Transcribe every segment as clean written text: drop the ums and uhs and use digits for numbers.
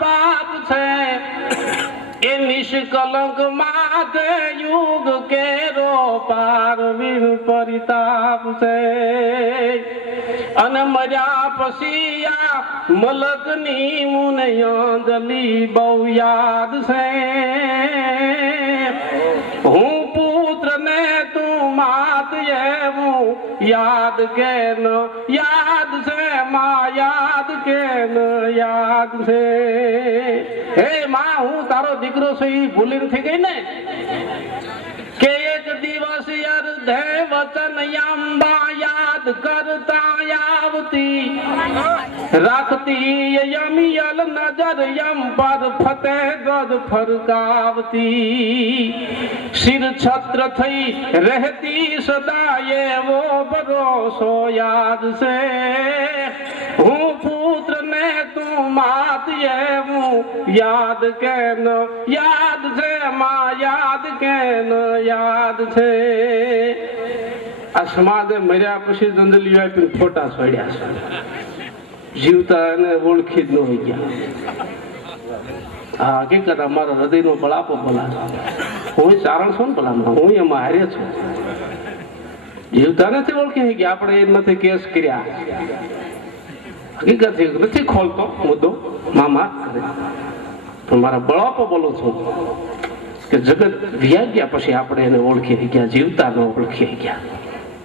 પાપ છે એ નિષ્કલંક માથે યુગ કેરો પાર વીર પરિતાપ છે અને મર્યા પછી આ મલકની મુને અંજલિ બહુ યાદ છે હું પુત્ર ને તું માત એવું યાદ કે ન યાદ છે માં યાદ કે ન યાદ છે હે માં હું તારો દીકરો છું એ ભૂલી થઈ ગઈ ને કે એક દિવસ અર્ધે વચન અંબા યાદ કરતા આવતી રાખતી યમિયલ નજર યમ પર ફતેહ ગજ ફરકાવતી શિર છત્ર થઈ રહેતી સદા એવો ભરોસો યાદ છે હું પુત્ર ને તું માત એવું યાદ કે ન યાદ છે માં યાદ કે ન યાદ છે આ સમાજે મર્યા પછી જંદલી આપીને ફોટા છોડ્યા છે જીવતા એને ઓળખી જ ન હોય ગયા હા હકીકત અમારો હૃદયનો બળાપો ભલા હું ચારણ છું ને ભલા હું એમાં હારે છું જીવતા નથી ઓળખી ગયા આપણે એ નથી કેસ કર્યા હકીકત નથી ખોલતો મુદ્દો મામા પણ મારા બળાપો બોલું છું કે જગત વ્યા ગયા પછી આપણે એને ઓળખી ગયા જીવતા ન ઓળખી ગયા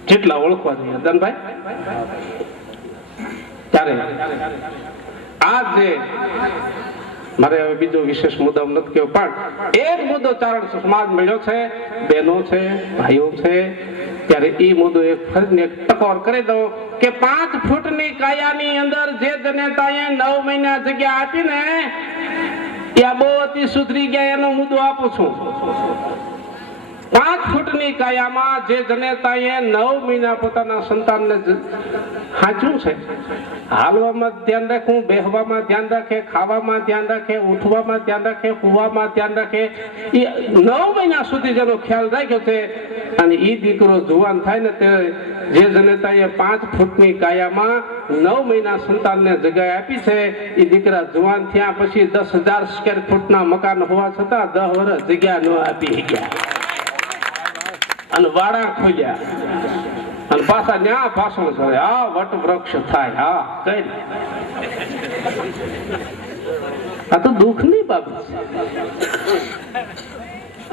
જેટલા ઓળખવા જોઈએ ધનભાઈ ત્યારે આ જે મારે હવે બીજો વિશેષ મુદ્દો નથી કેવો પણ એક મુદ્દો ચારણ સમાજ મળ્યો છે બહેનો છે ભાઈઓ છે ત્યારે એ મુદ્દો એક ફરીને એક ટકોર કરી દઉં કે 5 ફૂટની કાયાની અંદર જે જનેતાએ 9 મહિના જગ્યા આપીને એ બહુ અતિ સુધરી ગયા એનો મુદ્દો આપું છું 5 ફૂટની કાયામાં જે જનેતાએ 9 મહિના પોતાના સંતાનને હાચું છે હાલવામાં ધ્યાન રાખવું બેહવામાં ધ્યાન રાખે ખાવામાં ધ્યાન રાખે ઉઠવામાં ધ્યાન રાખે સુવામાં ધ્યાન રાખે એ 9 મહિના સુધી જેનો ખ્યાલ રાખ્યો છે અને એ દીકરો જુવાન થાય ને તે જે જનેતાએ 5 ફૂટની કાયામાં 9 મહિના સંતાનને જગ્યા આપી છે એ દીકરા જુવાન થયા પછી 10,000 સ્ક્વેર ફૂટના મકાન હોવા છતાં 10 વર્ષ જગ્યા ન આપી ગયા અને વાડા ખોલ્યા અને પાછા ન્યા ભાષણ કરે આ વટ વૃક્ષ થાય હા કઈ આ તો દુઃખની બાબત છે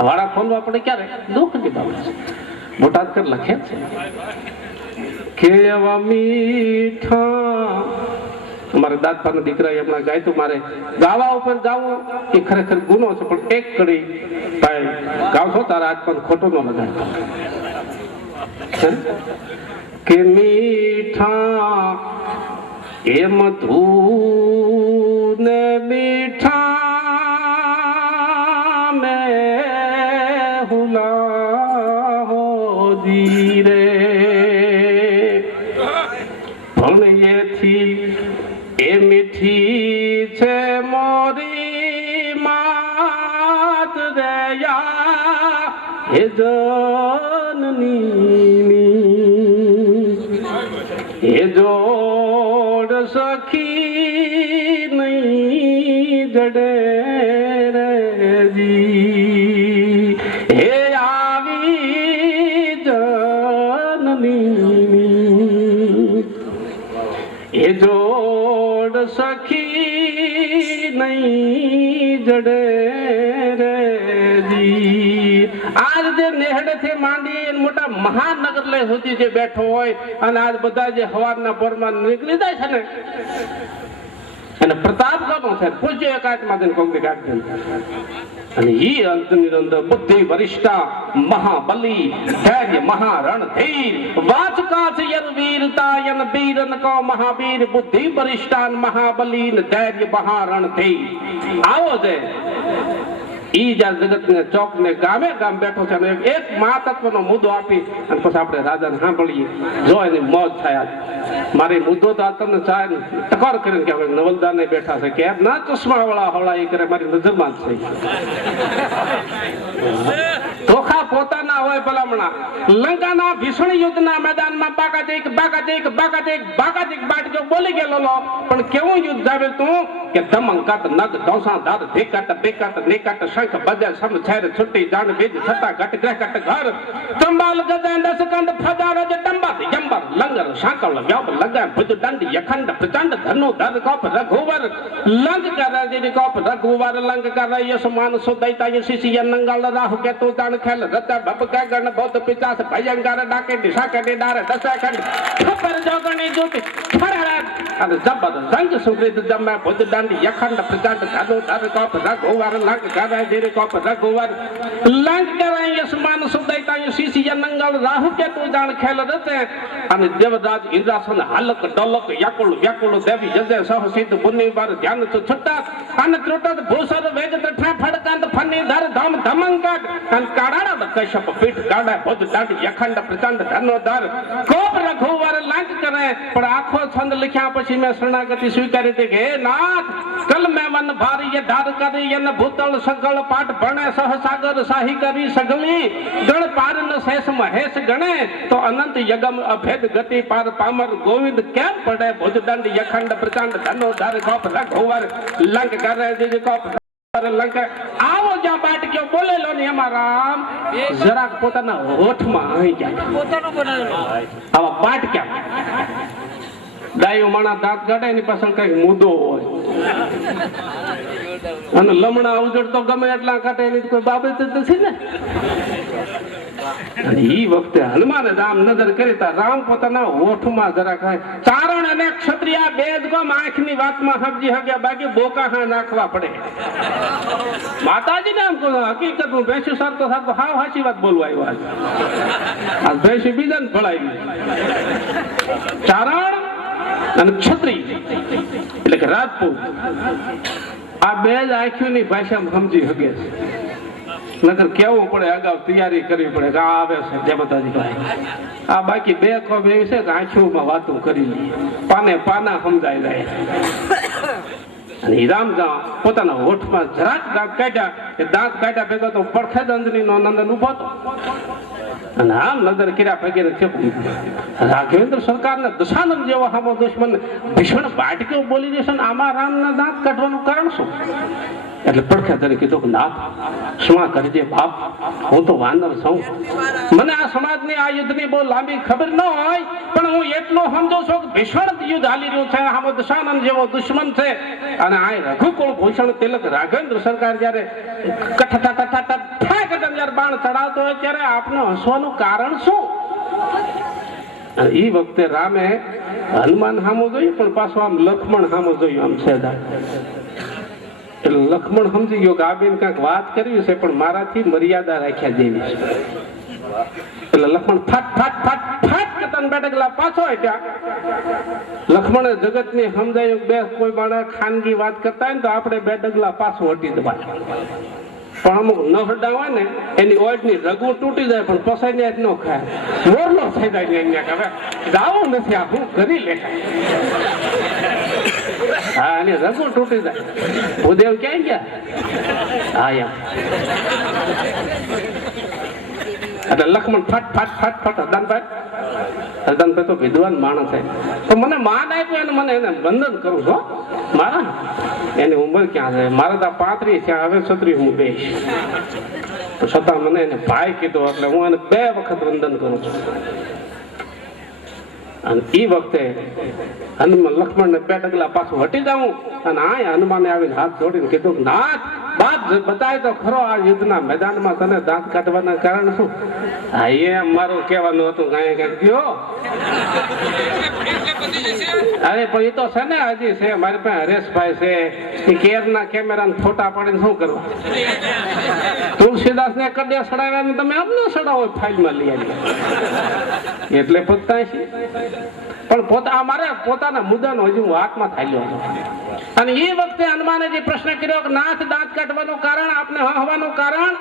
વાડા ખોલવા પડે ક્યારે દુઃખની બાબત છે બોટાદકર લખે છે કે એવા મીઠા મારે દાદપાના દીકરા હમણાં ગાય તો મારે ગાવા ઉપર ગાવું એ ખરેખર ગુનો છે પણ એક કડી ભાઈ ગાવશો તારા આજ પણ ખોટો ન લગાડતો કે મીઠા એમ ધૂને મીઠા મે હુલા હો ધીરે પણ એથી એ મીઠી છે મોરી માત દયા હે જનની એ જોડ સખી નહીં જડે રેજી હે આવી જનની એ જોડ સખી નહીં જડે રેજી આજ જે નેહડે થી માંડી મોટા મહાનગર લઈ સુધી જે બેઠો હોય અને આજ બધા જે હવારના પોરમાં નીકળી જાય છે ને અને પ્રતાપ કોનો છે પૂજ્ય એકાત્માદન કોંગ્રેસ કાઢી અને ઈ અંતની અંદર બુદ્ધિ વરિષ્ઠા મહાબલી ધૈર્ય મહારણધીર વાચકા છે યન વીરતા યન વીરન કો મહાવીર બુદ્ધિ વરિષ્ઠા મહાબલી ધૈર્ય મહારણધીર આવો છે ઈ જ્યાં જગત ને ચોક ને ગામે ગામ બેઠો છે અને એક મહાતત્વનો મુદ્દો આપી અને પછી આપણે રાજાને સાંભળીએ જો એની મોજ થાય મારી મુદ્દો તો આ તમને ચાય ટકોર કરીને કે આપણે નવલદાને બેઠા છે કે ના ચશ્મા વાળા હવળા એ કરે મારી નજરમાં જ છે ધોખા પોતાના હોય ભલામણા લંકાના ભીષણ યુદ્ધના મેદાનમાં બાકાજીક બાટ જો બોલી ગયેલો પણ કેવું યુદ્ધ આવે તું કે ધમંકાત નગ દોસા દાદ ધેકાટ બેકાટ નેકાટ શંખ બજે સમ છેર છુટ્ટી જાણ બીજ છટા ઘટ ગ્રહકટ ઘર ચંબાલ ગજે દસ કંડ ફજાર જ ટંબા જંબર લંગર શાકળ વ્યાપ લગા ભુજ દંડ યખંડ પ્રચંડ ધનુ ધર કોપ રઘુવર લંગ કરે જે કોપ રઘુવર લંગ કરે યસમાન સુદૈતા યશિય નંગલ રાહુ કે તું જાણ ખેલ રતા ભપકા ગણ બૌદ્ધ પિચાસ ભયંકર ડાકે દિશા કે ડારે દસા ખંડ ખબર જોગણી જોતી ફરડા અને જબર સંગ સુગ્રીત જમે ભુજ દંડ યખંડ પ્રચંડ ધનુ ધર કોપ રઘુવર લંગ કરે જે કોપ રઘુવર લંગ કરે યસમાન સુદૈતા યશિય નંગલ રાહુ કે તું જાણ ખેલ રતે અને દેવરાજ ઇન્દ્રાસન હાલક ડોલક યાકુળ વ્યાકુળ દેવી જજે સહસિત પુની બર ધ્યાન તો છટા અને ત્રુટત ભૂસર વેજ ત્રઠા ફડકાંત ફની ધર ધમ ધમંકાટ અને કાડાડા કશ્યપ પીઠ કાડા ભુજ દાંડ યખંડ પ્રચંડ ધનોધર કોપ રઘુવર લાંચ કરે પણ આખો છંદ લખ્યા પછી મેં શરણાગતિ સ્વીકારી હતી કે હે નાથ કલ મેં મન ભારી ધાર કરી યન ભૂતળ સગળ પાઠ ભણે સહસાગર સાહી કરી સગળી ગણ પાર ન શેષ મહેશ ગણે તો અનંત યગમ અભેદ ગતિ પાર પામર ગોવિંદ કેમ પડે ભુજ દંડ યખંડ પ્રચંડ ધનોધર કોપ રઘુવર લંક કરે જે કોપ લંક આવો જ્યાં બાટક્યો બોલેલો ને એમાં રામ જરાક પોતાના હોઠમાં આવી જાય પોતાનો બનાવેલો આવા બાટક્યા ડાયો માણા દાંત કાઢે એની પાછળ કઈક મુદ્દો હોય અને લમણા ઉજળ તો ગમે એટલા કાઢે એની કોઈ બાબત જ નથી ને અને ઈ વખતે હનુમાને રામ નજર કરી તા રામ પોતાના હોઠમાં જરા ખાય ચારણ અને ક્ષત્રિય બે જ ગમ આંખની વાતમાં સમજી હગ્યા બાકી બોકા હા નાખવા પડે માતાજીને આમ કહું હકીકત હું ભેંસી સરતો સરતો હાવ સાચી વાત બોલવા આવ્યો આ ભેંસી બીજાને ભળાવી ચારણ અને ક્ષત્રિય એટલે કે રાજપૂત આ બે જ આંખોની ભાષામાં સમજી શકે છે નકર કેવું પડે અગાઉ તૈયારી કરવી પડે કે આ આવે છે જય માતાજી ભાઈ આ બાકી બે કોમ એવી છે કે આંખોમાં વાતો કરી લઈએ પાને પાના સમજાઈ જાય અને રામજા પોતાના હોઠમાં જરાક દાંત કાઢ્યા કે દાંત કાઢ્યા ભેગો તો પડખે દંડની નો નંદન ઉભો હતો અને આમ નજર કર્યા પગેરે રાઘવેન્દ્ર સરકારને દશાનંદ જેવો હામો દુશ્મન ભીષણ બાટક્યો બોલી દેશે ને આમાં રામના દાંત કાઢવાનું કારણ શું એટલે પડખે ધરી કીધું કે નાથ ક્ષમા કરજે બાપ હું તો વાનર છું મને આ સમાજની આ યુદ્ધની બહુ લાંબી ખબર ન હોય પણ હું એટલો સમજો છું કે ભીષણ યુદ્ધ હાલી રહ્યું છે આમાં દશાનંદ જેવો દુશ્મન છે અને આ રઘુકુળ ભૂષણ તિલક રાઘવેન્દ્ર સરકાર જયારે જયારે બાણ ચડાવતો હોય ત્યારે આપને હસવાનું કારણ શું અને એ વખતે રામે હનુમાન સામો જોયું પણ પાછું આમ લક્ષ્મણ સામો જોયું આમ સેદા એટલે લક્ષ્મણ સમજી ગયો કે આ બેન કાંઈક વાત કરવી છે પણ મારાથી મર્યાદા રાખ્યા જેવી છે એટલે લક્ષ્મણ ફાટ ફાટ ફાટ ફાટ કરતા બેઠેલા પાછો ત્યાં લક્ષ્મણે જગતને સમજાયું બે કોઈ માણસ ખાનગી વાત કરતા હોય ને તો આપણે બે ડગલા પાછો હટી દેવાય પણ અમુક નફડા હોય ને એની ઓળની રગુ તૂટી જાય પણ પસાઈને જ ન ખાય મોરલો થઈ જાય ને હવે જાવું નથી આ હું કરી લે હા અને રગુ તૂટી જાય ભૂદેવ ક્યાં ગયા હા એમ એટલે લક્ષ્મણ ફટ ફટ ફટ ફટ હરદાનભાઈ તો વિદ્વાન માણસ છે તો મને માન આપ્યું અને મને એને વંદન કરું છું મારા એની ઉંમર ક્યાં છે મારે તો 35 છે હવે 36 હું બેસ તો છતાં મને એને ભાઈ કીધો એટલે હું એને 2 વખત વંદન કરું છું અને એ વખતે હનુમાન લક્ષ્મણને 2 ડગલા પાછું હટી જાઉં અને આ હનુમાને આવીને હાથ જોડીને કીધું નાથ બાપ બતાય તો ખરો આ યુદ્ધના મેદાનમાં તને દાંત કાઢવાના કારણ શું હા એ મારું કહેવાનું હતું કાંઈ કાંઈક કયો અરે પણ એ તો છે ને હજી છે મારી પાસે હરેશભાઈ છે એ કેરના કેમેરા ફોટા પાડીને શું કરવા તુલસીદાસ ને કડે સડાવ્યા તમે આમ ન સડાવો ફાઇલમાં લઈ આવી એટલે પત્તા છે પણ અમારે પોતાના મુદ્દાનો હજુ હાથમાં થાલ્યો હતો અને એ વખતે હનુમાને જે પ્રશ્ન કર્યો કે નાથ દાંત કાઢવાનું કારણ આપને હવાનું કારણ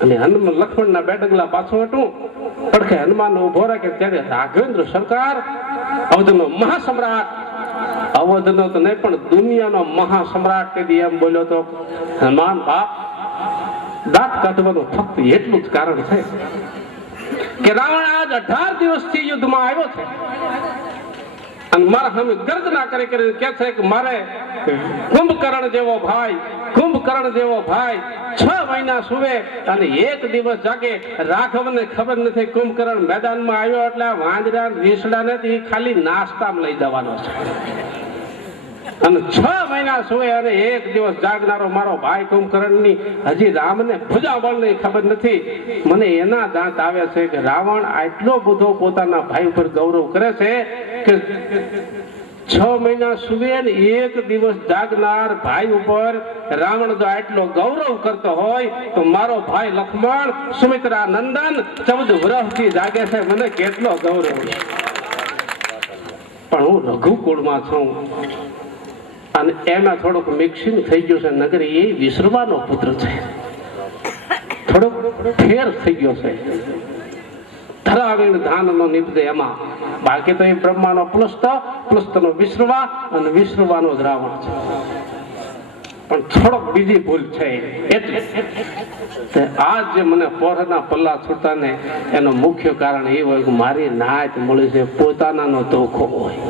અને હનુમાન લક્ષ્મણના 2 ડગલા પાછું હટું પડખે હનુમાન ઉભો રાખે ત્યારે રાઘવેન્દ્ર સરકાર અવધનો મહાસમ્રાટ અવધનો તો નહીં પણ દુનિયાનો મહાસમ્રાટ કદી એમ બોલ્યો તો હનુમાન બાપ દાંત કાઢવાનું ફક્ત એટલું જ કારણ છે કે રાવણ આજ 18 દિવસથી યુદ્ધમાં આવ્યો છે અને મારા સામે ગર્જના કરી કરીને કે છે કે મારે કુંભકર્ણ જેવો ભાઈ 6 મહિના સુવે અને એક દિવસ જાગે. રાઘવને ખબર નથી કુંભકર્ણ મેદાનમાં આવ્યો એટલે વાંદરા રીસડા નથી ખાલી નાસ્તામાં લઈ જવાનો છે. અને 6 મહિના સુવે અને એક દિવસ જાગનારો મારો ભાઈ કુંભકર્ણની હજી રામને ભુજાબળની ખબર નથી. મને એના દાંત આવે છે કે રાવણ આટલો બધો પોતાના ભાઈ ઉપર ગૌરવ કરે છે કે 6 મહિના સુવે ને એક દિવસ જાગનાર ભાઈ ઉપર રાવણ જો આટલો ગૌરવ કરતો હોય તો મારો ભાઈ લક્ષ્મણ સુમિત્રા નંદન 14 વર્ષથી જાગે છે. મને કેટલો ગૌરવ. પણ હું રઘુકુળમાં છું અને એમાં થોડુંક મિક્સિંગ થઈ ગયું છે. નગર એ વિસરવાનો પુત્ર છે, થોડોક ફેર થઈ ગયો છે. ધરાવીણ ધાનનો નિપજે એમાં. બાકી તો એ બ્રહ્માનો પ્લસ્તનો વિસરવા અને વિસરવાનો જ રાવણ છે. પણ થોડોક બીજી ભૂલ છે. એટલે આજ જે મને પોરના પલ્લા છૂટતા ને એનું મુખ્ય કારણ એ હોય કે મારી નાત મળી છે પોતાનાનો ધોખો હોય.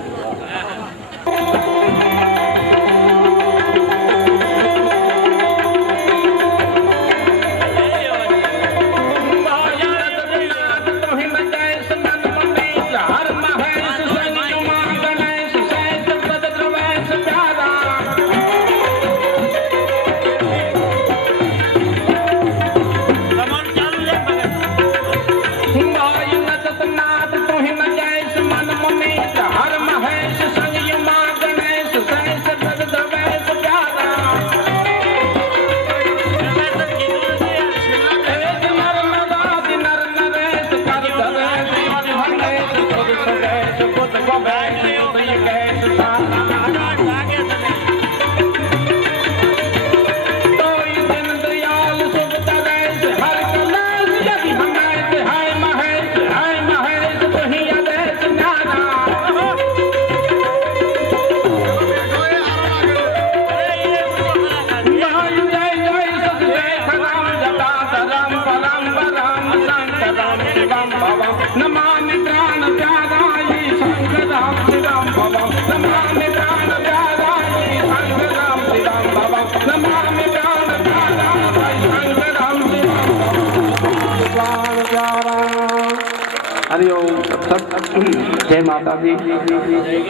જય માતાજી.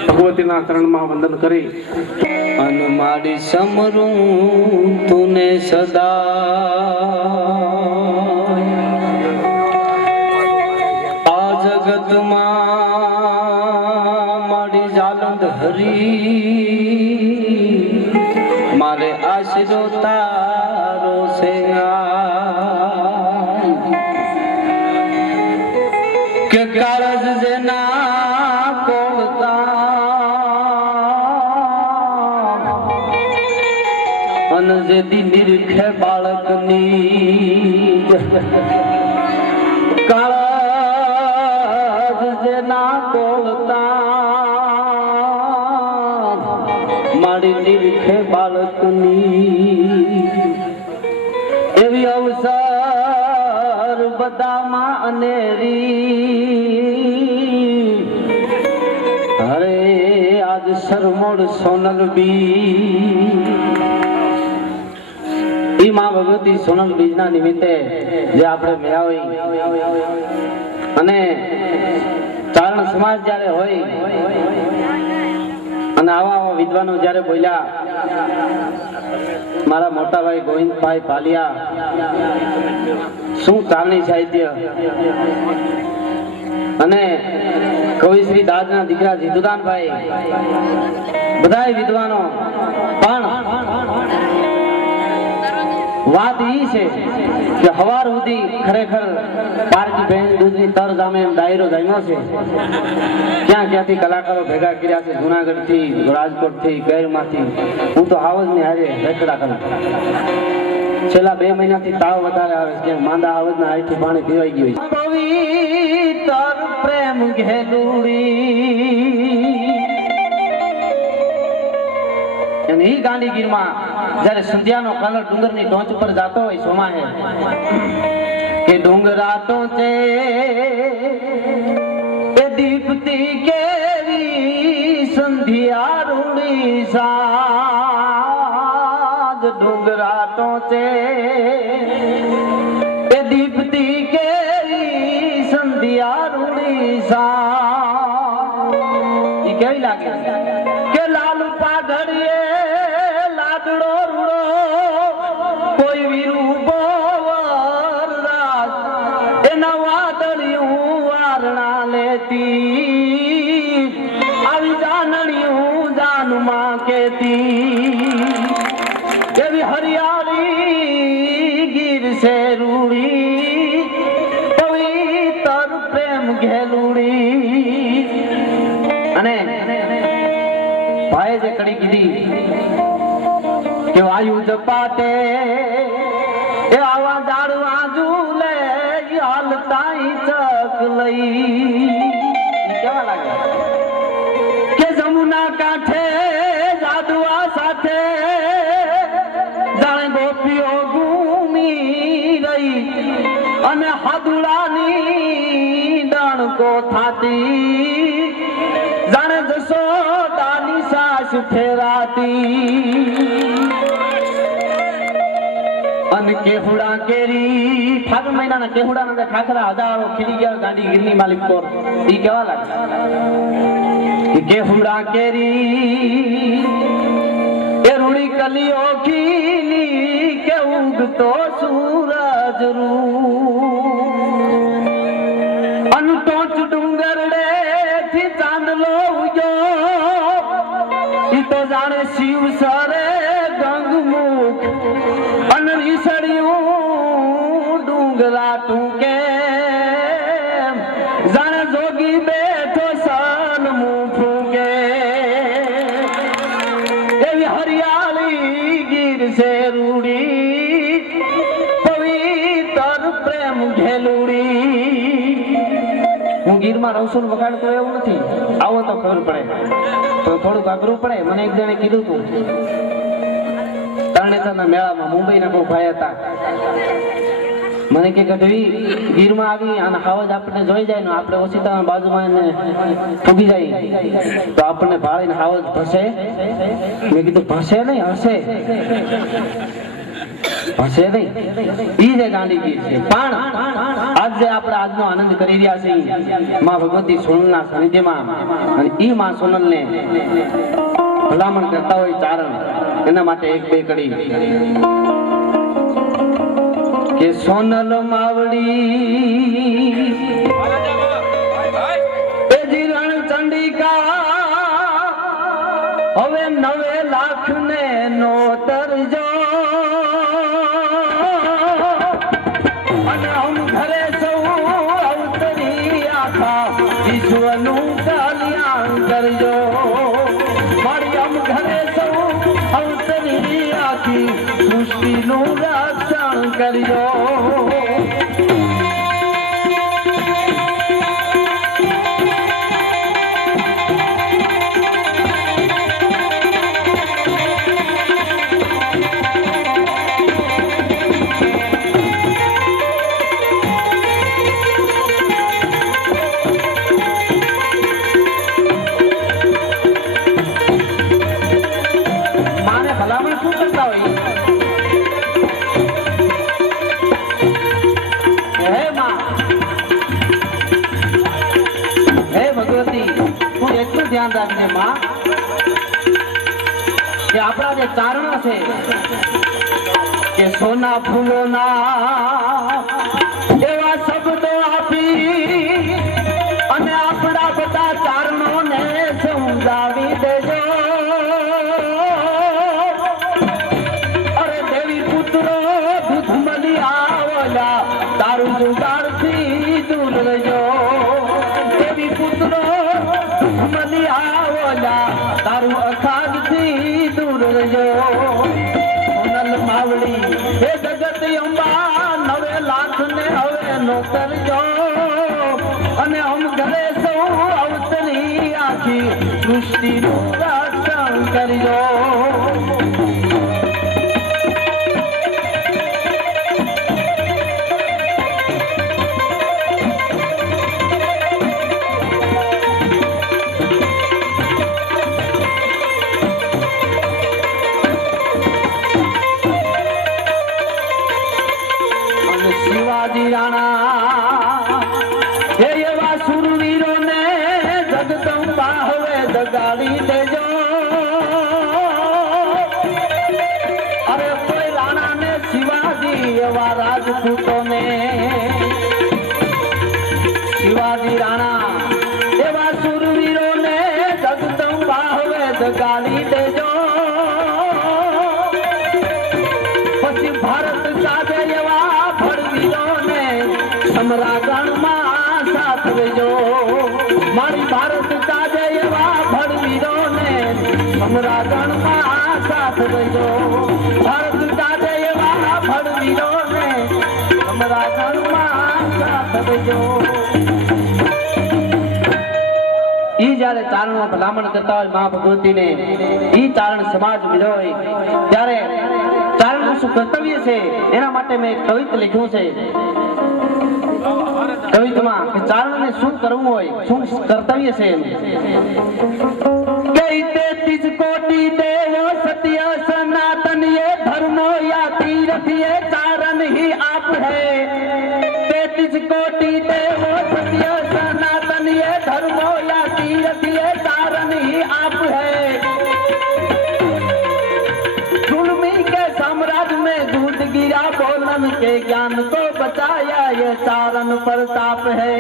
ભગવતીના ચરણમાં વંદન કરી અન મારી સમરું તુને સદા આ જગતમાં મારી જાલંદ હરી મારે આશરો તારો છે કે કાળજ જેના કોળતા અન જેદી નિરખે બાળકની કાળજ જેના કોળતા મારી નિરખે બાળકની એવી અવસર બધામાં અનેરી હરે આજ સરમોડ સોનલ બી ઈ માં ભગવતી સોનલ બીજના નિમિત્તે જે આપણે મેળવી અને ચારણ સમાજ જ્યારે હોય અને આવા વિદ્વાનો જ્યારે બોલ્યા મારા મોટા ભાઈ ગોવિંદભાઈ પાલિયા શું ચાલણી સાહિત્ય અને કવિ શ્રી દાદના દીકરા જીતુદાનભાઈ બધા વિદ્વાનો પણ વાત ઈ છે કે હવાર સુધી ખરેખર પારકી બહેન દૂધની તર જામે એમ ડાયરો જામ્યો છે. ક્યાંથી કલાકારો ભેગા કર્યા છે, જુનાગઢ થી, રાજકોટ થી, ગૈરમાંથી. હું તો હાવજ ની હારે રેકડા કરું. છેલ્લા 2 મહિનાથી તાવ વધારે આવે છે. માંદા હાવજ ના હાથથી પાણી પીવાઈ ગયું છે. પવિત્ર પ્રેમ ઘેલુડી અને ઈ ગાંધીગીરમાં જ્યારે સંધ્યાનો કલર ડુંગરની ટોચ પર જાતો હોય સોમાહે કે ડુંગરા ટોચે એ દીપતી કેવી સંધ્યારુણી સાજ ડુંગરા ટોચે એ દીપતી કેરી સંધ્યારુણી સાજ ઈ કેવી લાગે કે લાલ પાઘડીએ લાડડો રૂડો કોઈ વીરુ બોવર રાજ એના વાદળિયું વારણા લેતી આવી જાનણિયું જાનમાં કેતી એવી હરિયાળી ગીર છે રૂડી પવિત્ર પ્રેમ ઘેલુડી અને ભાઈએ જે કડી કીધી કે વાયુ જપાટે એ આવા ઝાડવા ઝૂલે હાલતા ચક લઈ કેવા લાગે કે જમુના કાંઠે જાદુઆ સાથે જાણે ગોપીઓ ઘૂમી રહી અને હાદુડાની ડણકો થાતી જાણે જશોદાની સાસ ફેરાતી અને કેહુડા કેરી ફાગણ મહિનાના કેહુડાના ખાખરા હજારો ખીલી ગયા ગાંડી ગીરની માલિક પર ઈ કેવા લાગે કે કેહુડા કેરી એ રૂડી કલીઓ ખીલી કે ઉગતો સૂરજ અન ટોચ ડુંગરડે થી ચાંદલો ઉગ્યો ઈ તો જાણે શિવ સરે ગંગમુખ અન ઈસળિયું ડુંગરા ટૂંકે જાણે જોગી બેઠો સનમું ફૂંકે એવી હરિયાળી ગીર છે રૂડી પવિત્ર પ્રેમ ઘેલુડી હું ગીરમાં રહું છું વગાડતો એવું નથી આવો તો ખબર પડે તો થોડુંક અઘરું પડે મને એક જણે કીધું તું તરણેતરના મેળામાં મુંબઈના કોઈ ભાઈ હતા મને કે ગઢવી ગીરમાં આવી અને હાવજ આપણને જોઈ જાય ને આપણે ઓછીતાના બાજુમાં એને ફૂગી જાય તો આપણને ભાળીને હાવજ ભસે મેં કીધું ભસે નહીં હશે હશે નહીં ઈ જે ગાંડી ગીર છે પણ આજે આપણે આજનો આનંદ કરી રહ્યા છીએ માં ભગવતી સોનલના સાનિધ્યમાં અને ઈ માં સોનલને ભલામણ કરતા હોય ચારણ એના માટે એક બે કડી કે સોનલ માવડી એ જીરણ ચંડિકા હવે 9 લાખ ને નો તરજો અને હમ ઘરે સૌ અવતરી આખા વિશ્વનું કલ્યાણ કરજો મારી હમ ઘરે સૌ અવતરી આખી સૃષ્ટિનું રક્ષણ કરજો માને ભલામણ શું કરતા હોય હે માં હે ભગવતી તું એટલું ધ્યાન રાખજે માં કે આપણા જે ચારણો છે કે સોના ફૂલોના એવા શબ્દો આપી અને આપણા બધા ચારણોને સમજાવી દેજો અરે દેવી પુત્રો દૂધ મળી આવલા તારું જુગાડથી દૂર રહેજો દેવી પુત્રો દૂધ મળી આવલા તારું અખાડથી દૂર રહેજો સોનલ માવડી હે જગત અંબા 9 લાખ ને હવે નો કરજો અને હમ ઘરે સૌ અવતરી આખી સૃષ્ટિનું રક્ષણ કરજો રાજપૂતોને શિવાજી રાણા એવા સુરવીરોને જગદંબા હવે જગાડી દેજો પછી ભારત સાજે એવા ભડવીરોને સમરાગણમાં સાથ દેજો મારી ભારત સાજે એવા ભડવીરોને સમરાગણમાં સાથ દેજો ભારત સાજે એવા ભડવીરોને સમરાગણમાં સાથ દેજો ઈ જ્યારે ચારણો ભલામણ કરતા હોય મા ભગવતીને ઈ ચારણ સમાજ મળ્યો હોય ત્યારે ચારણનું શું કર્તવ્ય છે એના માટે મેં એક કવિત લખ્યું છે કવિતમાં કે ચારણને શું કરવું હોય શું કર્તવ્ય છે એમ કહીતે 33 કોટી દેવો સત્ય સનાતન ये धर्मो या तीर्थ ये चारण ही आप है 33 कोटि देवो सत्य सनातन ये धर्मो या तीर्थ ये चारण ही आप है जुल्मी के साम्राज्य में दूध गिरा बोलन के ज्ञान को बचाया ये चारण प्रताप है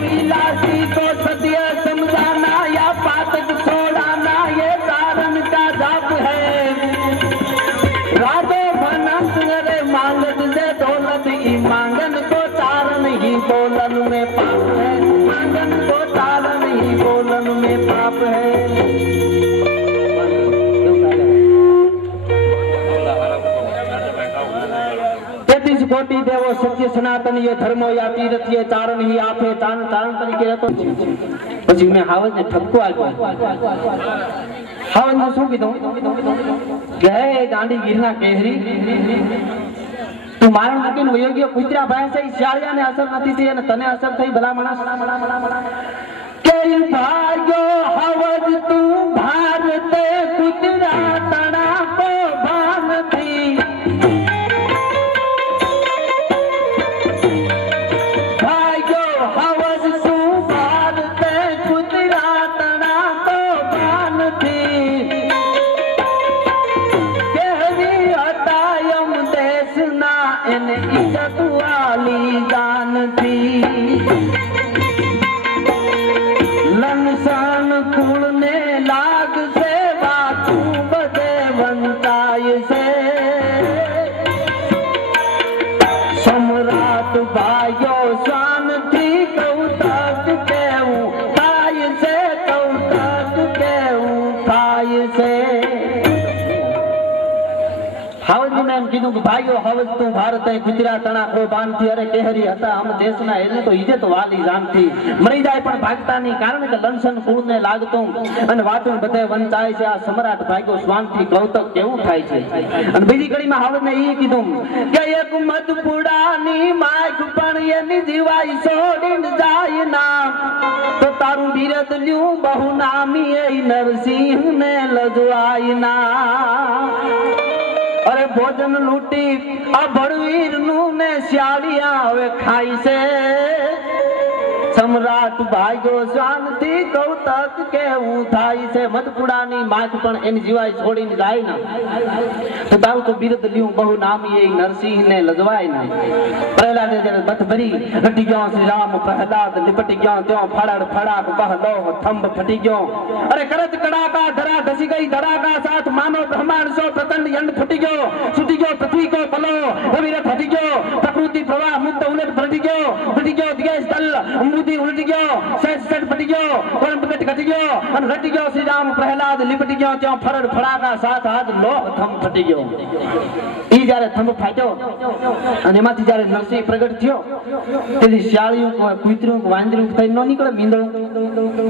विलासी को सत्य समझाना या पातक छोड़ाना ये चारण का जाप है राधे भनंत रे मांगत से दौलत ही मांगन को चारण ही बोलन में पाप है मांगन को चारण ही बोलन में पाप है 33 कोटि देवो सत्य सनातन ये धर्मो या तीर्थ ये चारण ही आप है चारण तरीके रहतो પછી મેં હાવજ ને ઠપકો આપ્યો હાવજ ને શું કીધું કે દાંડી ગીરના કેહરી તું મારણ મૂકીને વયો ગયો કુતરા ભાઈ છે શાળિયાને અસર નથી થઈ અને તને અસર થઈ ભલા માણસ કે ભાગ્યો હાવજ તું ભારતે કુતરા તણા કો ભાનથી लनसान कुल ने लाग से बातू बदे वंताय से सम्राट भाइयों शान थी कौतक केऊ थाय से कौतक केऊ थाय से हावज ने एम कीधुं कि भाइयों हवज तू भारत है गुजरात तणा को बान थी अरे केहरी હતા हम દેશના એને તો ઇજે તો વાલી જાન થી મરી જાય પણ ભાગતા નહીં કારણ કે લંસન કુળને લાગતું અને વાતું બધે વંચાય છે આ સમ્રાટ ભાગ્યો સ્વાનથી કૌતક કેવું થાય છે અને બીજી કડીમાં હાવજને ઈ કીધું કે એક મત પુડાની માખ પણ એની જીવાઈ છોડીને જાય ના તો તારું બિરદ લ્યું બહુ નામી એ નરસિંહ ને લજવાય ના अरे भोजन लूटी आ बड़वीर नु ने श्यालिया हवे खाई से सम्राट भाग्यो शांति कौतक के उठाई से मतपुડાની માખ પણ એની જીવાય છોડીને જાય ના તો તારું તો બિરદ લ્યું બહુ નામી એ નરસિંહ ને લજવાય ના પ્રહલાદ જ્યારે બત ભરી રટી ગયો શ્રી રામ પ્રહલાદ लिपट गयो त्यो फड़ड़ फड़ाक बहलो थंब फटी गयो अरे करत कड़ाका धरा धसी गई धड़ाका साथ मानो ब्रह्मांड सो प्रचंड यंड फटी गयो छूटी गयो पृथ्वी को पलो रविरथ हटी गयो प्रकृति प्रवाह मुक्त उलट फटी गयो दिगेश दल अमृति उलट गयो सेट सेट फटी गयो परम प्रकट घटी गयो अन घटी गयो श्री राम प्रहलाद लिपट गयो त्यो फड़ड़ फड़ाका साथ हाथ लो थंब फटी गयो ई जारे थंब फाट्यो અને એમાંથી જ્યારે નરસિંહ પ્રગટ થયો તેદી શાળિયું કુતરું વાંદરું થઈ નો નીકળે મીંદળું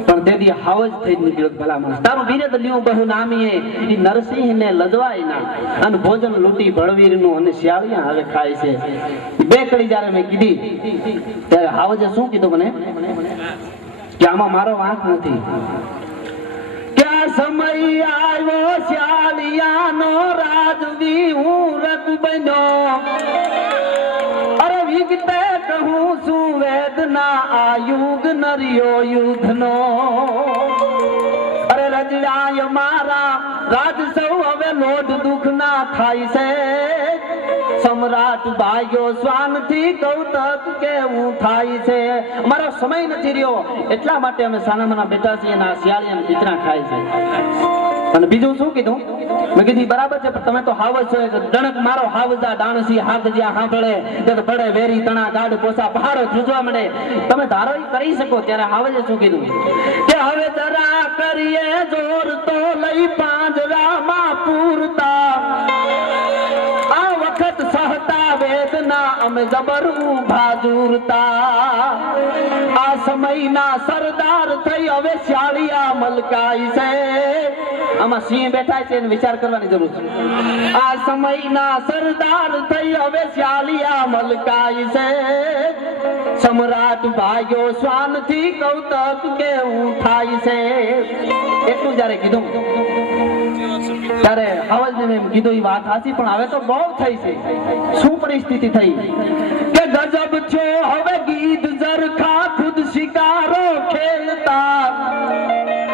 પણ તેદી હાવજ થઈ નીકળ્યો ભલા માણસ તારું બિરદ લ્યું બહુ નામી એ નરસિંહ ને લજવાય ના અને ભોજન લૂટી ભળવીર નું અને શાળિયા હવે ખાય છે બે કડી જ્યારે મેં કીધી ત્યારે હાવજે શું કીધું મને કે આમાં મારો વાંક નથી क्या समय आयो श्यालियानो राजवी हूँ रख बनो अरे विगते कहूँ सुवेदना आयुग नरियो युद्ध नो अरे ગજડાય મારા રાજ સૌ હવે લોઢ દુખના થાય છે સમ્રાટ ભાગ્યો શ્વાનથી કૌતક કેવું થાય છે અમારો સમય નથી રહ્યો એટલા માટે અમે સાનામાના બેઠા છીએ અને આ શિયાળી અને પિતરા ખાય છે અને બીજું શું કીધું મેં કીધું ઈ બરાબર છે પણ તમે તો હાવજ છો કે દણક મારો હાવજા ડાણસી હાગજ્યા સાંભળે તે તો પડે વેરી તણા ગાઢ પોસા પહાડો ધ્રુજવા મળે તમે ધારો ઈ કરી શકો ત્યારે હાવજે શું કીધું કે હવે જરા કરીએ જોર તો લઈ પાંજરામાં પૂરતા આ વખત સહતા વેદના અમે જબર ઊભા ઝૂરતા આ સમયના સરદાર થઈ હવે શાળિયા મલકાઈ છે આમાં સિંહ બેઠા છે એને વિચાર કરવાની જરૂર છે આ સમયના સરદાર થઈ હવે શાળિયા મલકાઈ છે સમ્રાટ ભાગ્યો શ્વાનથી કૌતક કેવું થાય છે એટલું જ્યારે કીધું ત્યારે હવજને મેં કીધું ઈ વાત સાચી પણ હવે તો બહુ થઈ છે શું પરિસ્થિતિ થઈ કે ગજબ છો હવે ગીધ ઝરખા ખુદ શિકારો ખેલતા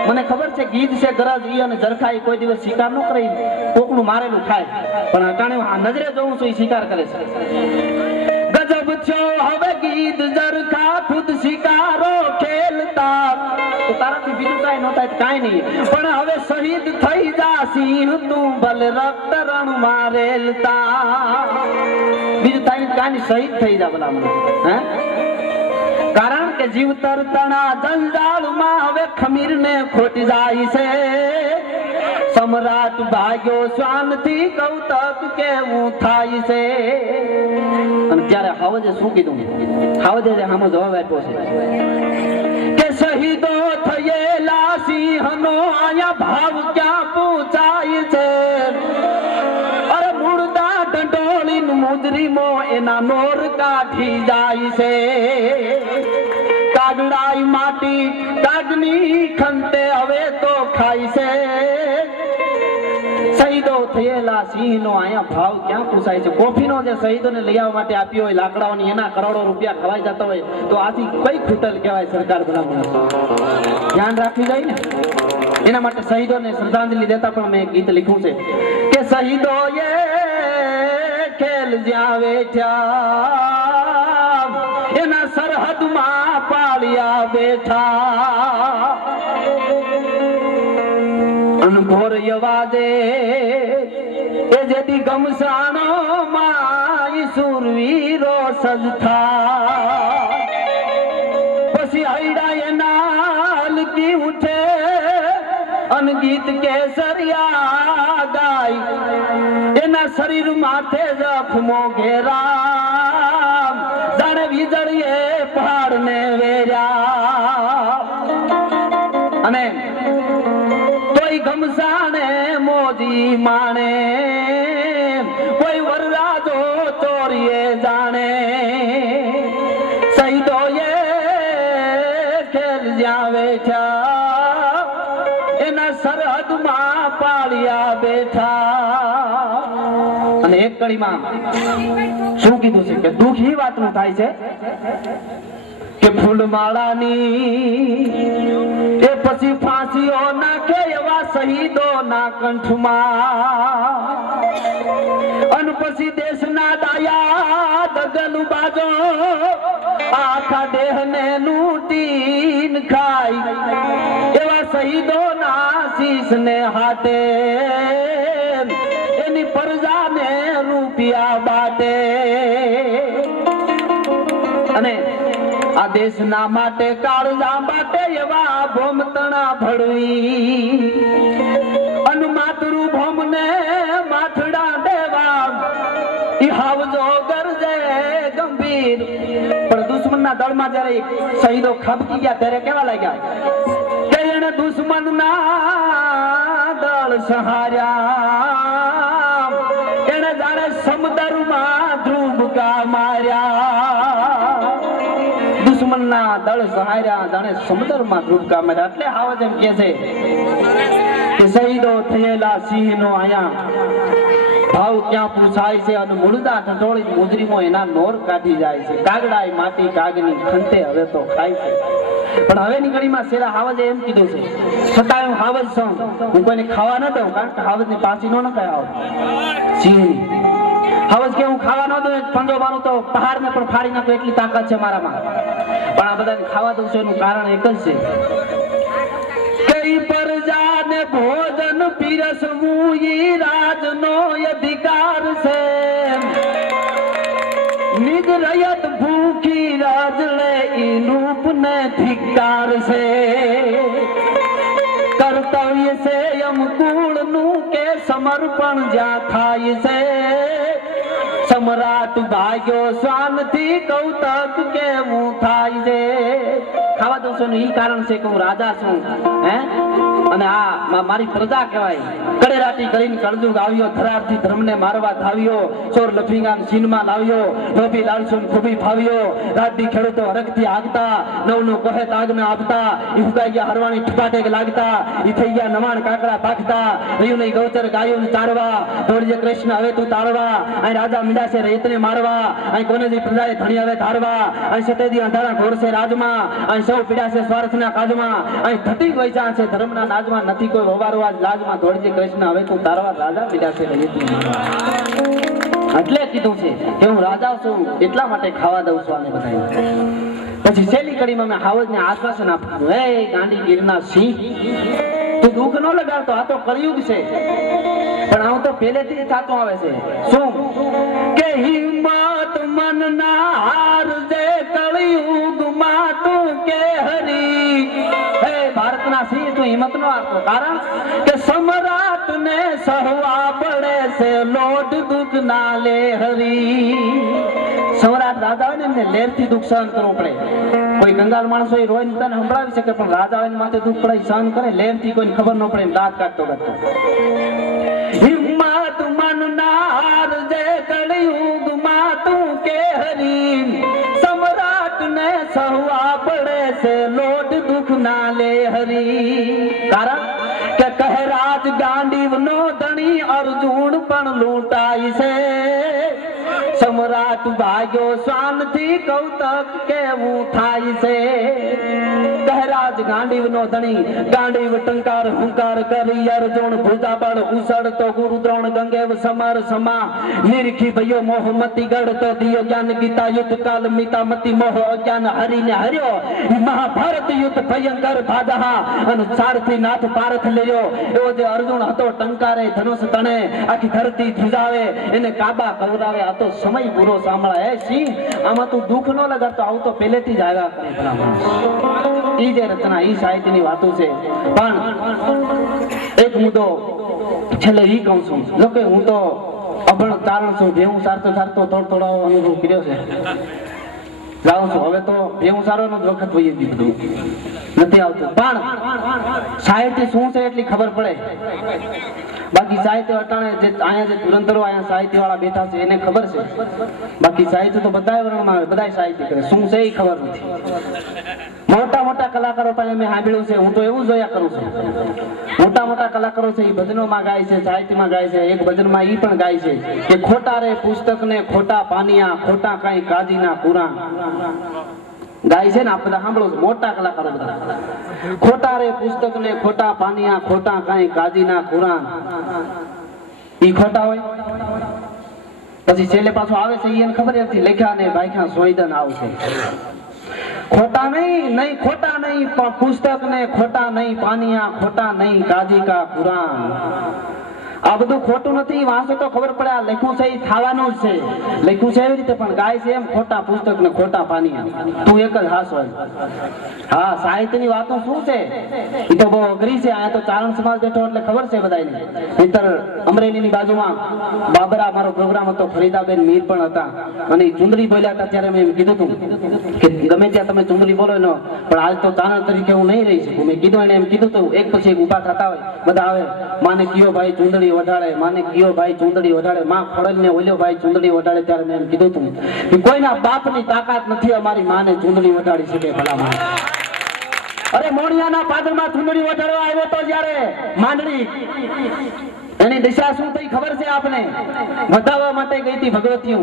મને ખબર છે ગીધ છે ગરજ ઈ અને ઝરખા ઈ કોઈ દિવસ શિકાર ન કરે કોકનું મારેલું ખાય પણ અટાણે આ નજરે જોઉં છું ઈ શિકાર કરે છે ગજબ છો હવે ગીધ ઝરખા ખુદ શિકારો ખેલતા તો તારાથી બીજું કાંઈ ન થાય કાંઈ નહીં પણ હવે શહીદ થઈ જા સિંહ તું ભલે રક્ત રણ મારેલતા બીજું થાય કાંઈ શહીદ થઈ જા ભલા મને હે કારણ કે જીવતર તણા જંજાળમાં હવે ખમીરને ખોટી જાય છે સમ્રાટ ભાગ્યો શ્વાનથી કૌતક કેવું થાય છે અને ત્યારે હાવજે શું કીધું હાવજે આમાં જવાબ આપ્યો છે કે શહીદો થયેલા સિંહનો આયા ભાવ ક્યાં પૂછાય છે અરે મુર્દા ઢંઢોળીન મુજરીમો એના નોર કાઢી જાય છે કાગડાઈ માટી કાગની ખંતે હવે તો ખાય છે શહીદો થયેલા સિંહનો આયા ભાવ ક્યાં પૂછાય છે કોફીનો જે શહીદોને લઈ આવવા માટે આપ્યો હોય લાકડાઓની એના કરોડો રૂપિયા ખવાઈ જતા હોય તો આથી કઈ ખૂટલ કહેવાય સરકાર ભલામણ ધ્યાન રાખવી જાય ને એના માટે શહીદોને શ્રદ્ધાંજલિ દેતા પણ મેં ગીત લખ્યું છે કે શહીદો એ ખેલ જ્યાં વેઠ્યા એના સરહદમાં પાળિયા બેઠા અનભોર અવાજે એ જેથી ગમસાણો માં સુરવીરો સજથા પછી હૈડા એના હલકી ઉઠે અનગીત કેસરિયા ગાય એના શરીર માથે જખમો ઘેરા જાણે વીજળીએ પહાડને વેર્યા અને ગમસાણે મોજી માણે કોઈ વરરાજો ચોરીએ જાણે શહીદો એ ખેલ જ્યાં બેઠા એના સરહદમાં પાળિયા બેઠા અને એક કડીમાં શું કીધું છે કે દુઃખ એ વાતનું થાય છે કે ફૂલમાળાની એ પછી ફાંસીઓ નાખે એવા શહીદો ના કંઠમાં અને પછી દેશના ડાયા દગલ બાજો આખા દેહને લૂંટીન ખાય એવા શહીદો ના શીશને હાથે એની પ્રજાને રૂપિયા બાટે અને આ દેશના માટે કાળજા માટે એવા ભોમતણા ભળવી અને માતૃ ભોમને માથડા દેવા ઈ હાવજો ગરજે ગંભીર પણ દુશ્મનના દળમાં જ્યારે શહીદો ખબકી ગયા ત્યારે કેવા લાગ્યા કે એને દુશ્મનના દળ સહાર્યા એને જાણે સમુદ્રમાં ધ્રુવકા માર્યા દુશ્મનના દળ સહાર્યા જાણે સમુદ્રમાં ધ્રુવકા માર્યા એટલે હાવજ એમ કહે છે કે શહીદો થયેલા સિંહનો આયા ભાવ ક્યાં પૂછાય છે અને મુર્દા ઢંઢોળી મુજરીમો એના નોર કાઢી જાય છે કાગડાઈ માટી કાગની ખંતે હવે તો ખાય છે પણ હવેની ઘડીમાં શેરા હાવજે એમ કીધું છે, છતાં હું હાવજ છું, હું કોઈને ખાવા ન દઉં, કારણ કે હાવજની પાછી ન નખાય આવ સિંહની. હાવજ કે હું ખાવા ન દઉં, પંજો મારું તો પહાડને પણ ફાડી નાખું એટલી તાકાત છે મારામાં. પણ આ બધાને ખાવા દઉં છું એનું કારણ એક જ છે, કઈ પ્રજાને ભોજન પીરસવું ઈ રાજનો અધિકાર છે. નિજ રયત ભૂખી રાજ લે ઈ રૂપને ધિક્કાર છે. કર્તવ્ય છે યમકુળનું કે સમર્પણ જ્યાં થાય છે. સમ્રાટ ભાગ્યો શ્વાનથી કૌતક કેવું થાય છે. ખાવા દઉં છું ઈ કારણ છે કે હું રાજા છું, હે, અને આ મારી પ્રજા કહેવાય. કડેરાટી કરીને કળજુગ આવ્યો, ધરારથી ધર્મને મારવા ધાવ્યો, ચોર લફીંગાન સીનમાં લાવ્યો, ધોબી લાલસુન ખૂબી ફાવ્યો. રાજદી ખેડૂતો હરખથી આગતા, નવનું કહે તાગને આપતા, ઈ હુકાઈ ગયા હરવાણી ઠપાટે લાગતા, ઈ થઈ ગયા નવાણ કાકડા પાકતા, રહ્યું નહીં ગૌચર ગાયોને ચારવા, દોડજે કૃષ્ણ હવે તું તારવા. અહીં રાજા મીડા છે રેતને મારવા, અહીં કોનેજી પ્રજાએ ધણી હવે ધારવા, અહીં સતેદી અંધારા ઘોર છે રાજમાં, અહીં સૌ પીડા છે સ્વાર્થના કાજમાં, અહીં ધટી વૈચા છે ધર્મના નાજમાં, નથી કોઈ વવારો આજ લાજમાં, દોડજે કૃષ્ણ હવે તું તારવા. રાજા મીડા છે રેતને મારવા. એટલે કીધું છે કે હું રાજા છું, એટલા માટે ખાવા દઉં છું આને બધાને. પછી છેલ્લી કડીમાં મેં હાવજને આશ્વાસન આપ્યું, હે ગાંડી ગીરના સિંહ, તું દુઃખ ન લગાડતો, આ તો કળિયુગ છે. પણ આવું તો પહેલેથી જ થતો આવે છે. શું કે હિંમત મનના હાર જે કળિયુગમાં તું કે હરી. હે ભારતના સિંહ, તું હિંમત નો હારતો, કારણ કે સમ્રાટને સહવા પડે છે લોટ દુઃખ ના લે હરી. સમ્રાટ રાજા હોય ને એમને લેરથી દુઃખ સહન કરવું પડે. કોઈ કંગાલ માણસો એ રોઈને તને સંભળાવી શકે, પણ રાજા હોય માથે દુઃખ પડે સહન કરે, લેરથી કોઈને ખબર ન પડે એમ દાંત કાઢતો કાઢતો. હિંમત મનના હાર જે કળિયુગમાં તું કે હરી. સમ્રાટને સહવા પડે છે લોટ દુઃખ ના લે હરી. કારણ કે કહે રાજ ગાંડીવનો ધણી અર્જુન પણ લૂંટાય છે. સમ્રાટ ભાગ્યો શ્વાનથી કૌતક કેવું થાય છે. કહેરાજ ગાંડીવનો ધણી, ગાંડીવ ટંકાર હુંકાર કરી અર્જુન ભુજા બળ ઉસળતો ગુરુ દ્રોણ ગંગેવ સમર સમા. નિરખી ભયો મોહમતી ગઢતો દિયો જ્ઞાન ગીતા યુદ્ધ કાલ મિતા મતી મોહ અજ્ઞાન હરીને હર્યો. મહાભારત યુદ્ધ ભયંકર ભાજહા અને સારથી નાથ પારખ લેયો. એવો જે અર્જુન હતો ટંકારે ધનુષ તણે આખી ધરતી ધ્રુજાવે, એને કાબા કવરાવે. આ તો સમય પૂરો સાંભળાય. હે સિંહ, આમાં તું દુઃખ ન લગાડતો, આવું તો પહેલેથી જ આવ્યા કરે ભલા માણસ. ઈ જે રચના, ઈ સાહિત્યની વાતો છે. પણ એક મુદ્દો છેલ્લે ઈ કહું છું, જો કે હું તો અભણ ચારણ છું, ભેવું સારતો સારતો થોડો અનુભવ કર્યો છે. જાઉં છું હવે તો ભેવું સારવાનો જ વખત હોય બધું નથી આવતું. પણ સાહિત્ય શું છે એટલી ખબર પડે. બાકી સાહિત્ય અટાણે જે અહીંયા જે ધુરંધરો અહીંયા સાહિત્ય વાળા બેઠા છે એને ખબર છે. બાકી સાહિત્ય તો બધાય વર્ણમાં આવે, બધાય સાહિત્ય કરે, શું છે એ ખબર નથી. મોટા મોટા કલાકારો પાસે મેં સાંભળ્યું છે, હું તો એવું જોયા કરું છું. મોટા મોટા કલાકારો છે એ ભજનોમાં ગાય છે, સાહિત્યમાં ગાય છે. એક ભજનમાં ઈ પણ ગાય છે કે ખોટા રે પુસ્તક ને ખોટા પાનિયા, ખોટા કઈ કાજીના કુરાન. ગાય છે ને આ બધા સાંભળો છો, મોટા કલાકારો બધા. ખોટા રે પુસ્તક ને ખોટા પાનિયા, ખોટા કઈ કાજીના કુરાન. ઈ ખોટા હોય. પછી છેલ્લે પાછું આવે છે એને ખબર નથી, લખ્યા ને ભાઈખા સોયદન આવશે. ખોટા નહીં ખોટા નહીં પુસ્તક ને ખોટા નહીં પાનિયા, ખોટા નહીં કાજી કા કુરાન. આ બધું ખોટું નથી, વાંચો તો ખબર પડે. આ લખ્યું છે એ થવાનું જ છે, લખ્યું છે એવી રીતે, પણ ગાય છે એમ ખોટા પુસ્તક ને ખોટા પાનિયા. તું એક જ હાસ હોય. હા, સાહિત્યની વાતો શું છે એ તો બહુ અઘરી છે. આ તો ચારણ સમાજ બેઠો એટલે ખબર છે બધાને. નહીતર અમરેલીની બાજુમાં બાબરા મારો પ્રોગ્રામ હતો, ફરીદાબેન મીર પણ હતા, અને ચુંદડી બોલ્યા હતા. ત્યારે મેં એમ કીધું હતું કે ગમે ત્યાં તમે ચુંદડી બોલો એનો, પણ આજ તો ચારણ તરીકે હું નહીં રહી શકું. મેં કીધું, એને એમ કીધું હતું, એક પછી એક ઉભા થતા હોય બધા આવે, માને કયો ભાઈ ચુંદડી વઢાડે, માને કયો ભાઈ ચુંદડી વઢાડે, માં ખોડલ ને ઓલ્યો ભાઈ ચુંદડી વઢાડે. ત્યારે મેં એમ કીધું હતું કે કોઈના બાપની તાકાત નથી અમારી માને ચુંદડી વઢાડી શકે ભલા માણસ. અરે મોણિયાના પાદરમાં ચૂંદડી વધારવા આવ્યો તો જ્યારે માંડળી એની દિશા શું થઈ ખબર છે આપને? વધાવવા માટે ગઈ હતી ભગવતીઓ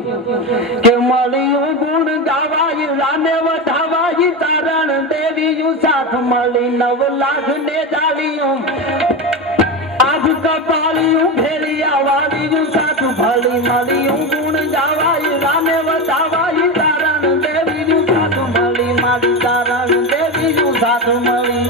કે મળ્યું ગુણ ગાવાય રાને વધાવાય તારણ દેવીયું સાથ મળી 9 લાખ ને જાળીયું આજ કપાળિયું ફેરિયા વાળીયું સાથ ભળી મળ્યું ગુણ ગાવાય રાને વધાવાય તારણ દેવીયું સાથ મળી મારી તારણ દેવીયું સાથ મળી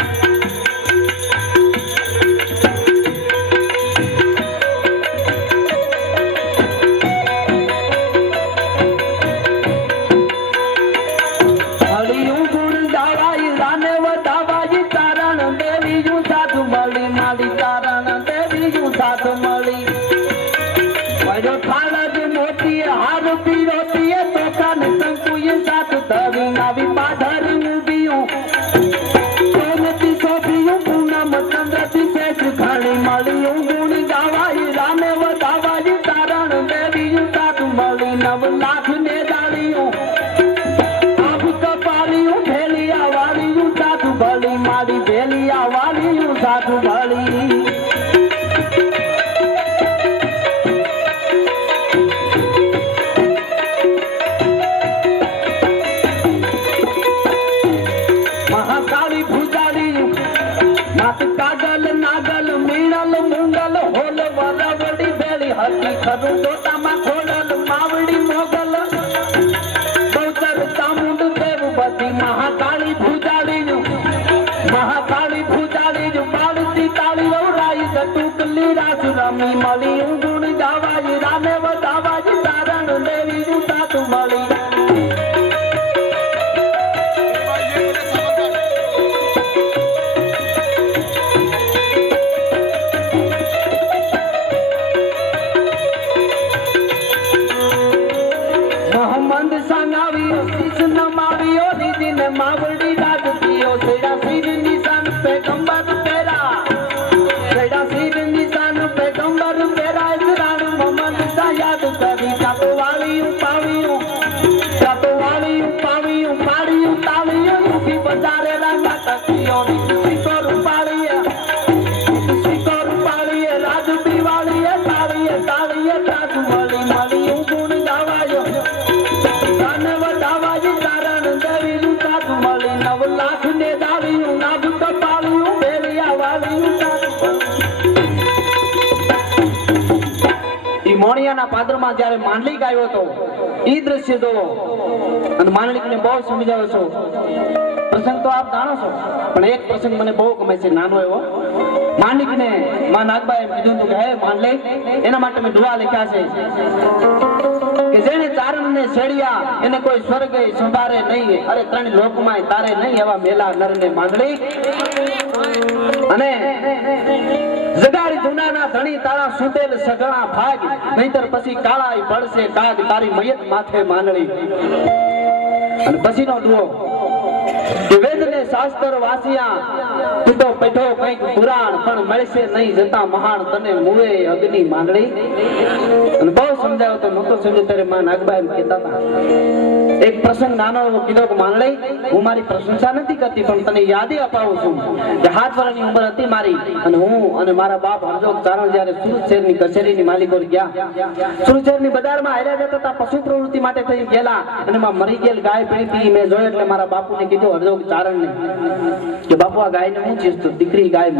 મોણિયાના પાદરમાં જ્યારે માંડલી ગાયો હતો ઈ દ્રશ્ય જોવો અને માંડલીને બહુ સમજાવો છો. પ્રસંગ તો આપ જાણો છો પણ એક પ્રસંગ મને બહુ ગમે છે નાનો એવો. માંડલીને માં નાગબાએ કીધું હતું કે હે માંડલી એના માટે મેં દુઆ લખ્યા છે કે જેને ચારણને છેડ્યા એને કોઈ સ્વર્ગે સંભારે નહીં અરે 3 લોકમાં તારે નહીં એવા મેલા નરને માંડલી અને જગાડી જુનાના ધણી તારા સુતેલ સગણા ભાગ નહીતર પછી કાળાઈ પડશે કાગ તારી મયત માથે માંડળી. અને પછીનો દુઓ કે વેદને શાસ્ત્ર વાસિયા તું તો પેઠો કંઈક પુરાણ પણ મળશે નહીં જતા મહાન તને મુએ અગ્નિ માંડળી. અને બહુ સમજાયો તો નતો સમજ્યો ત્યારે માં નાગબા એમ કહેતા હતા એક પ્રસંગ નાનો એવો કીધો કે માંડળી હું મારી પ્રશંસા નથી કરતી પણ તને યાદી અપાવું છું કે 7 વર્ષની ઉંમર હતી મારી અને હું અને મારા બાપ હરજોગ ચારણ જ્યારે સુરત શહેરની કચેરીની માલિકો ગયા સુરત શહેરની બજારમાં હાલ્યા જતા હતા પશુ પ્રવૃત્તિ માટે થઈ ગયેલા અને માં મરી ગયેલ ગાય પડી મેં જોઈ એટલે મારા બાપુને કીધું હરજોગ ચારણને કે બાપુ આ ગાયને શું ચીજ તો દીકરી ગાય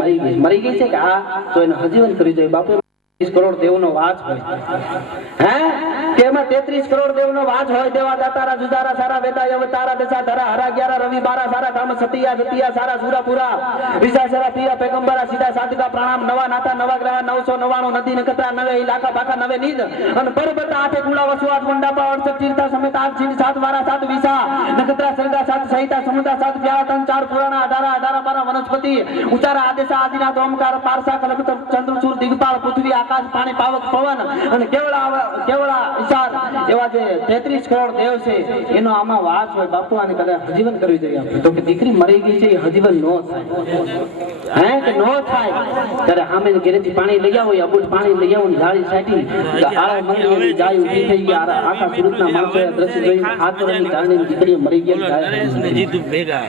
મરી ગઈ છે કે હા તો એને હજીવન કરી જોઈએ. બાપુ 30 કરોડ દેવનો વાસ હોય હે કે એમાં 33 કરોડ દેવનો વાસ હોય દેવા દાતારા જુદારા સારા વેદા અવતારા દશા ધરા હરા 11 રવિ 12 સારા કામ સતિયા જતિયા સારા સુરાપુરા વિશા સારા પિયા પેગંબરા સીધા સાધકા પ્રણામ નવા નાતા નવા ગ્રહ 999 નદી નકતરા 9 ઇલાકા પાકા 9 નીજ અને પરબતા 8 કુળા વસવાટ મંડાપા 68 તીર્થા સમેત 8 જીન 7 વારા 7 વિસા નકતરા સરગા 7 સહિતા સમુદા 7 વ્યા 3 4 પુરાણા 18 12 વનસ્પતિ ઉચારા આદેશા આદિનાથ ઓમકાર પારસા કલકત ચંદ્રચૂર દિગપાળ પૃથ્વી આકાશ પાણી પાવક પવન અને કેવળા ઈશાર એવા જે 33 કરોડ દેવ છે એનો આમાં વાસ હોય. બાપુ આને કદાચ હજીવન કરવી જોઈએ આપણે તો કે દીકરી મરી ગઈ છે એ હજીવન નો થાય હે કે નો થાય ત્યારે સામે ઘરેથી પાણી લઈ આવો અબૂટ પાણી લઈ આવો જાળી સાટી આળા મંગળી જાય ઊભી થઈ ગયા આખા સુરતના માણસોએ દ્રશ્ય જોઈ 7 વર્ષની ચારણી દીકરી મરી ગઈ ગાય જીતુ ભેગા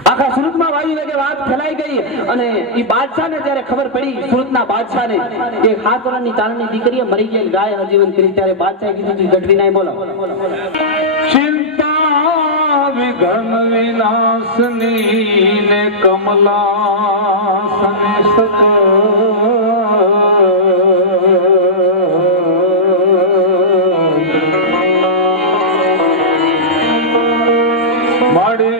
આખા સુરતમાં વાયુ વેગે વાત ફેલાઈ ગઈ અને ઈ બાદશાહને જ્યારે ખબર પડી સુરતના બાદશાહને કે 7 વર્ષની ચાલની દીકરીએ મરી ગયેલ ગાય આજીવન કરી ત્યારે બાદશાહે કીધું તું ગઢવી નાય બોલો ચિંતા વિઘન વિનાશની ને કમલા સનિષ્ઠ ભયડે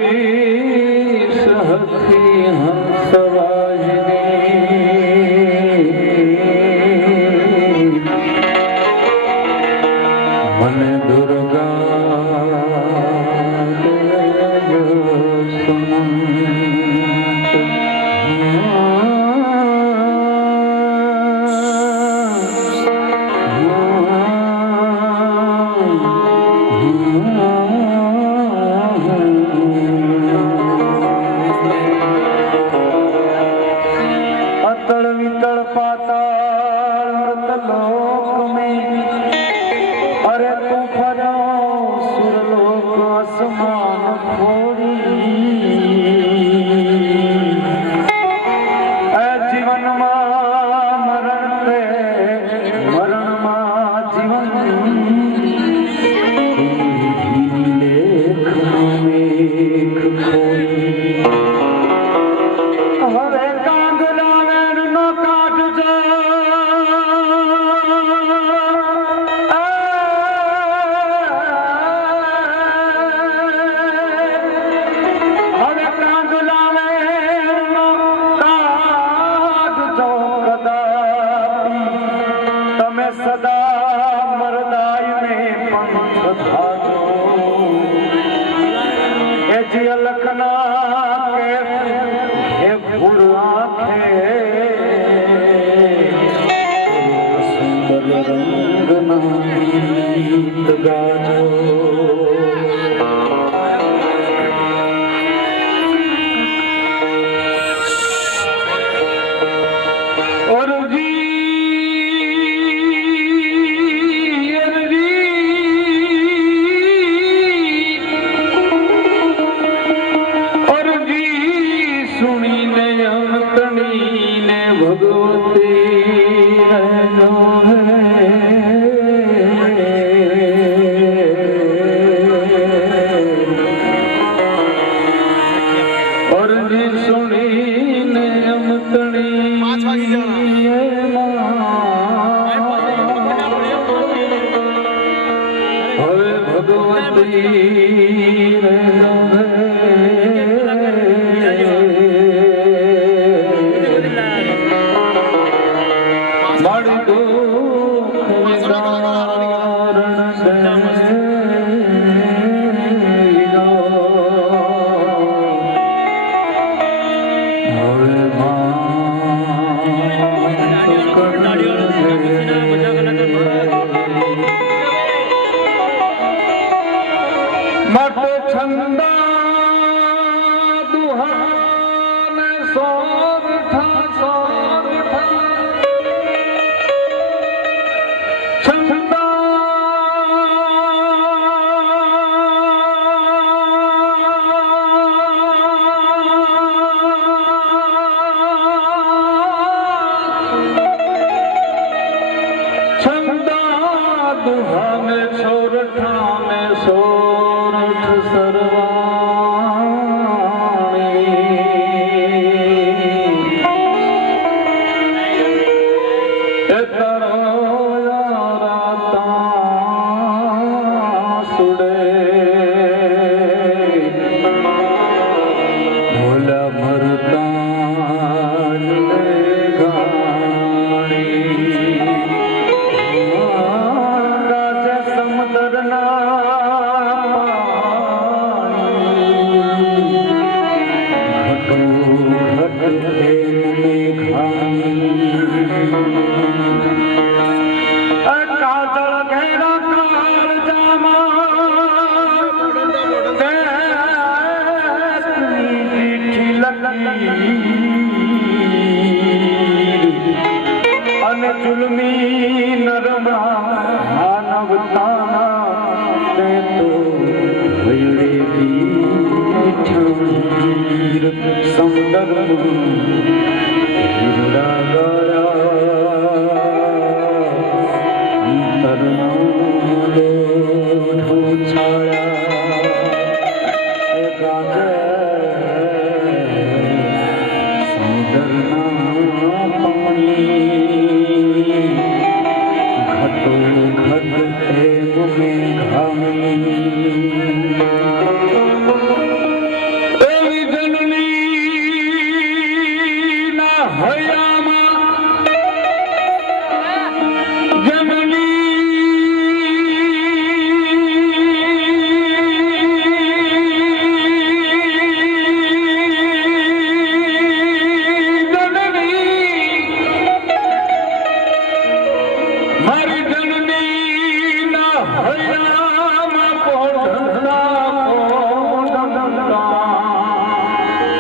હૈયામાં પોઢંડા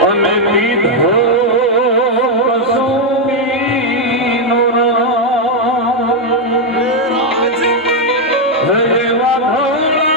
અને પીધો કસૂરીનો રામ. હે વાઘોળા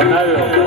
બનાવ્યો.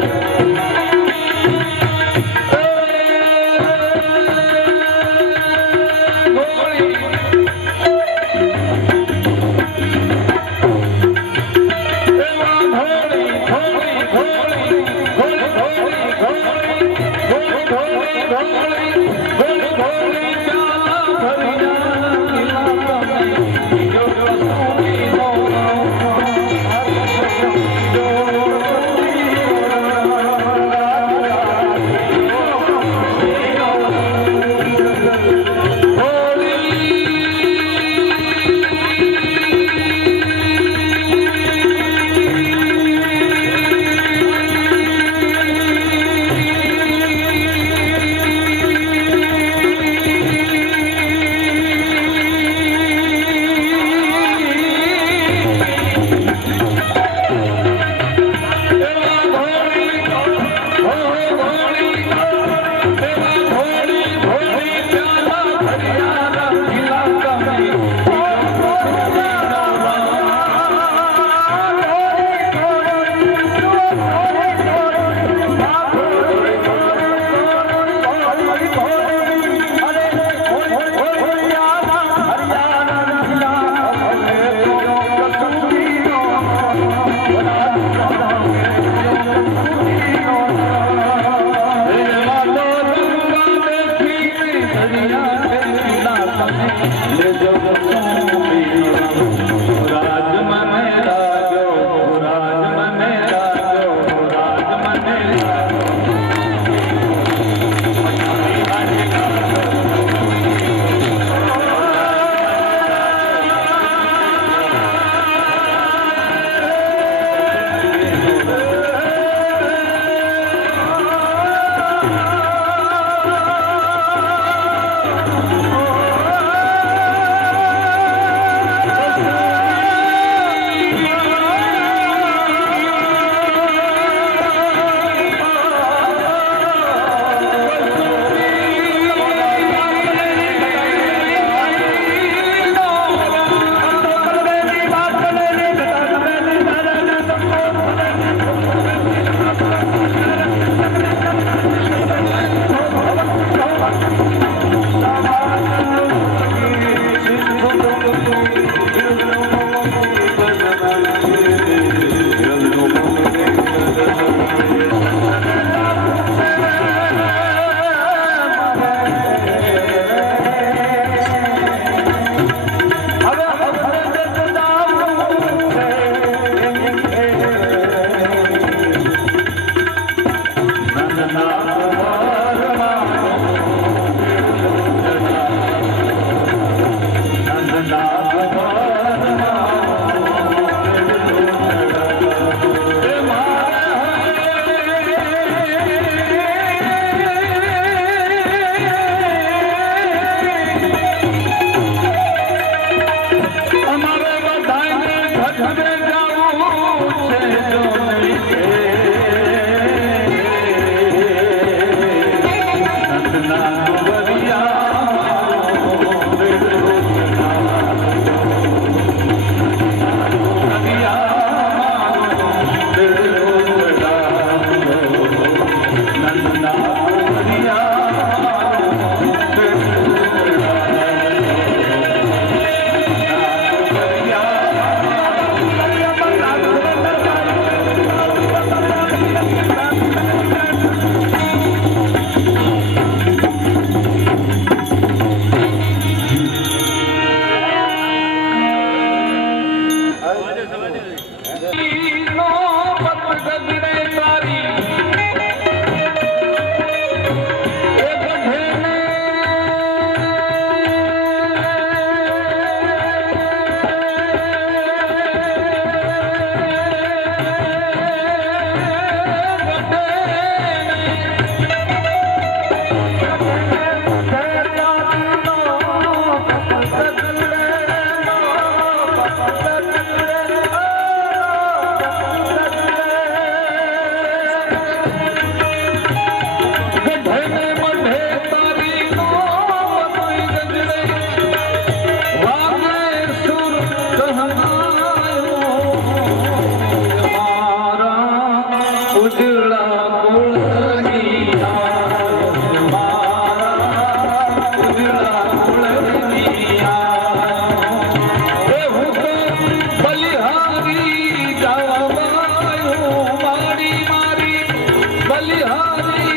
ઉજળા કુળની મારા ઉજળા કુળની એ હું તો બલિહારી જવા મારી બલિહારી